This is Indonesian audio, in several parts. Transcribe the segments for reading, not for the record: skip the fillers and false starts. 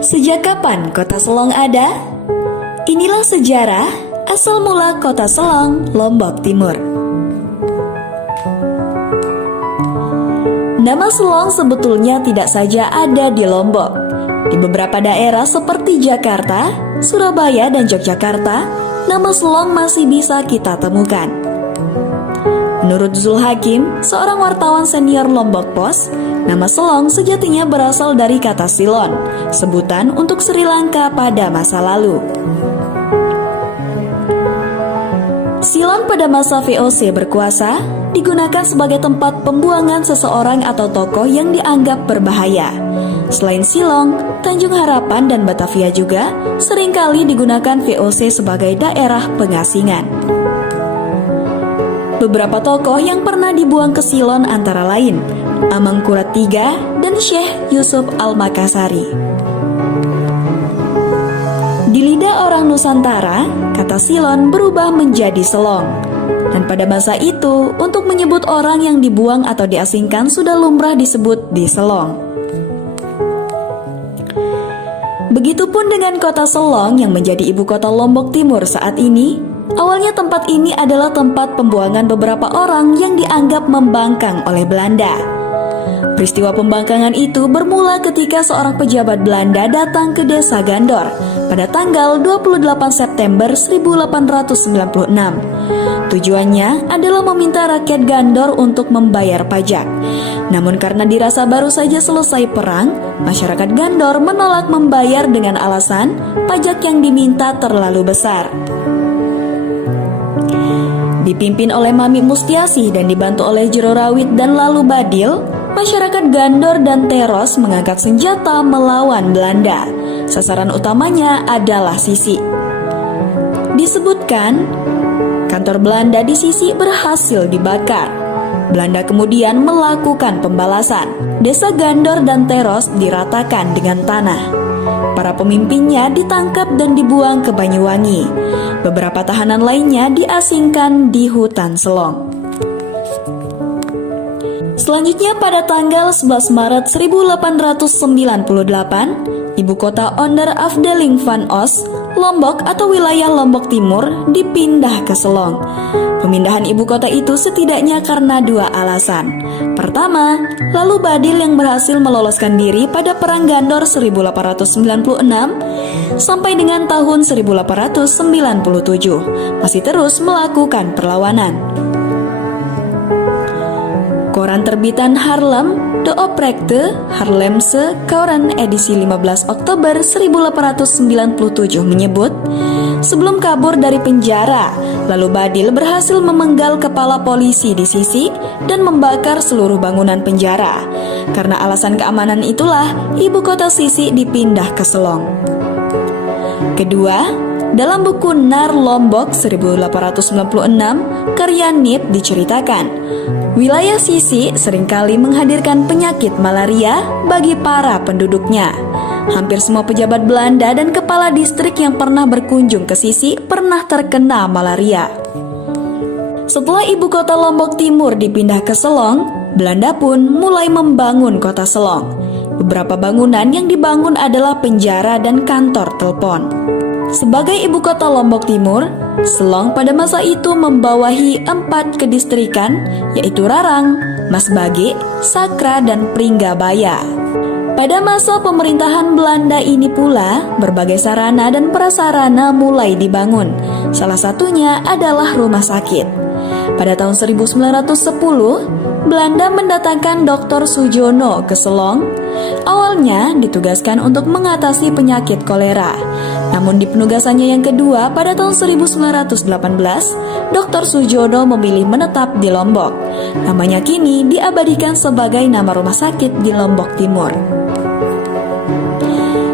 Sejak kapan kota Selong ada? Inilah sejarah asal mula kota Selong, Lombok Timur. Nama Selong sebetulnya tidak saja ada di Lombok. Di beberapa daerah seperti Jakarta, Surabaya, dan Yogyakarta, nama Selong masih bisa kita temukan. Menurut Zul Hakim, seorang wartawan senior Lombok Post, nama Selong sejatinya berasal dari kata Silon, sebutan untuk Sri Lanka pada masa lalu. Silon pada masa VOC berkuasa digunakan sebagai tempat pembuangan seseorang atau tokoh yang dianggap berbahaya. Selain Silong, Tanjung Harapan dan Batavia juga seringkali digunakan VOC sebagai daerah pengasingan. Beberapa tokoh yang pernah dibuang ke Silon antara lain Amangkurat III dan Syekh Yusuf Al-Makassari. Di lidah orang Nusantara, kata Silon berubah menjadi Selong. Dan pada masa itu, untuk menyebut orang yang dibuang atau diasingkan sudah lumrah disebut di Selong. Begitupun dengan kota Selong yang menjadi ibu kota Lombok Timur saat ini. Awalnya tempat ini adalah tempat pembuangan beberapa orang yang dianggap membangkang oleh Belanda. Peristiwa pembangkangan itu bermula ketika seorang pejabat Belanda datang ke desa Gandor pada tanggal 28 September 1896. Tujuannya adalah meminta rakyat Gandor untuk membayar pajak. Namun karena dirasa baru saja selesai perang, masyarakat Gandor menolak membayar dengan alasan pajak yang diminta terlalu besar. Dipimpin oleh Mami Mustiasih dan dibantu oleh Jero Rawit dan Lalu Badil, masyarakat Gandor dan Teros mengangkat senjata melawan Belanda. Sasaran utamanya adalah Sisi. Disebutkan, kantor Belanda di Sisi berhasil dibakar. Belanda kemudian melakukan pembalasan. Desa Gandor dan Teros diratakan dengan tanah. Para pemimpinnya ditangkap dan dibuang ke Banyuwangi. Beberapa tahanan lainnya diasingkan di hutan Selong. Selanjutnya pada tanggal 11 Maret 1898, ibu kota Onder Afdeling van Os, Lombok atau wilayah Lombok Timur dipindah ke Selong. Pemindahan ibu kota itu setidaknya karena dua alasan. Pertama, Lalu Badil yang berhasil meloloskan diri pada Perang Gandor 1896 sampai dengan tahun 1897 masih terus melakukan perlawanan. Koran terbitan Haarlem, De Oprekte Haarlemse Koran edisi 15 Oktober 1897 menyebut, sebelum kabur dari penjara, Lalu Badil berhasil memenggal kepala polisi di Sisi dan membakar seluruh bangunan penjara. Karena alasan keamanan itulah, ibu kota Sisi dipindah ke Selong. Kedua, dalam buku Nar Lombok 1896, karya Nip diceritakan, wilayah Sisi seringkali menghadirkan penyakit malaria bagi para penduduknya. Hampir semua pejabat Belanda dan kepala distrik yang pernah berkunjung ke Sisi pernah terkena malaria. Setelah ibu kota Lombok Timur dipindah ke Selong, Belanda pun mulai membangun kota Selong. Beberapa bangunan yang dibangun adalah penjara dan kantor telepon. Sebagai ibu kota Lombok Timur, Selong pada masa itu membawahi 4 kedistrikan, yaitu Rarang, Masbage, Sakra, dan Pringgabaya. Pada masa pemerintahan Belanda ini pula, berbagai sarana dan prasarana mulai dibangun. Salah satunya adalah rumah sakit. Pada tahun 1910, Belanda mendatangkan Dr. Sujono ke Selong. Awalnya ditugaskan untuk mengatasi penyakit kolera. Namun di penugasannya yang kedua pada tahun 1918, Dr. Sujono memilih menetap di Lombok. Namanya kini diabadikan sebagai nama rumah sakit di Lombok Timur.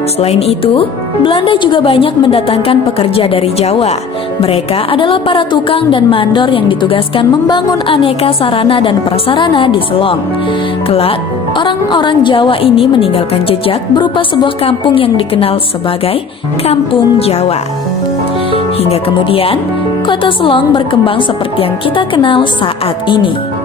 Selain itu, Belanda juga banyak mendatangkan pekerja dari Jawa. Mereka adalah para tukang dan mandor yang ditugaskan membangun aneka sarana dan prasarana di Selong. Kelak, orang-orang Jawa ini meninggalkan jejak berupa sebuah kampung yang dikenal sebagai Kampung Jawa. Hingga kemudian, kota Selong berkembang seperti yang kita kenal saat ini.